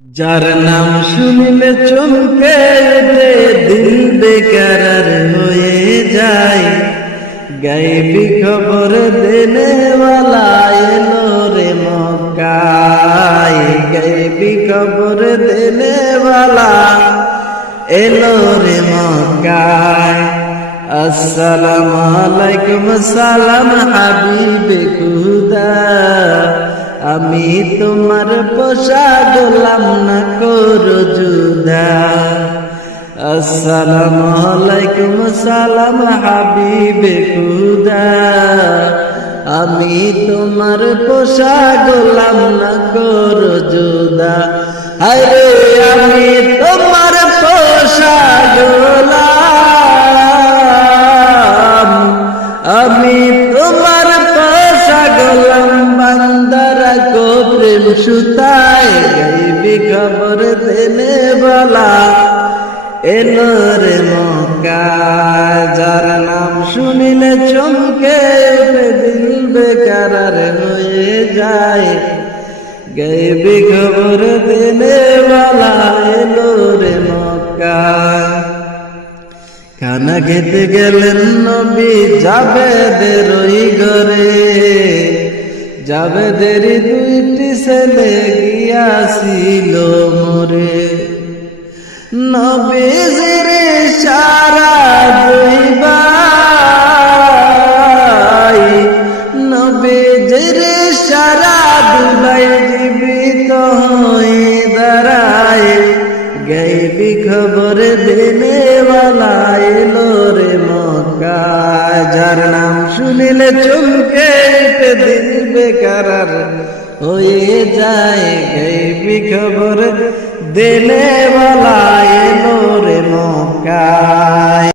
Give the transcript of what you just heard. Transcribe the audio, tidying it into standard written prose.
যার নাম শুনিলে চমকে ওঠে দিল বেকার হয়ে যায়। গায়েবী খবর দেনেওয়ালা এলো রে মক্কায়, গায়েবী খবর দেনেওয়ালা এলো রে মক্কায়। আসসালামু আলাইকুম সালাম হাবিবে খুদা, আমি তোমার পোষা গোলাম না করো জুদা। আসসালামু আলাইকুম সালাম হাবিবে খুদা, আমি তোমার পোষা গোলাম না করো জুদা। আরে আমি তোমার পোষা গোলাম, আমি তোমার পোষা গোলাম, বান্দারা গো প্রেম সুতায়। গায়েবী খবর দেনেওয়ালা এলো রে মক্কায়। যার নাম শুনিলে চমকে ওঠে দিল বেকার হয়ে যায়। গায়েবী খবর দেনেওয়ালা এলো রে মক্কায়। খানা খেতে গেলেন নবী জাবেদের ওই ঘরে, জাবেদের দুইটি ছেলে গিয়াছিল মরে। নবীজির সারা দুই ভাই, নবীজির সারা দুই ভাই জীবিত হয়ে দাঁড়ায়। গায়েবী খবর দেনেওয়ালা এলো রে মক্কায়। যার নাম শুনিলে চমকে উঠে দিল বেকার হয়ে যায়। গায়েবী খবর দেনেওয়ালা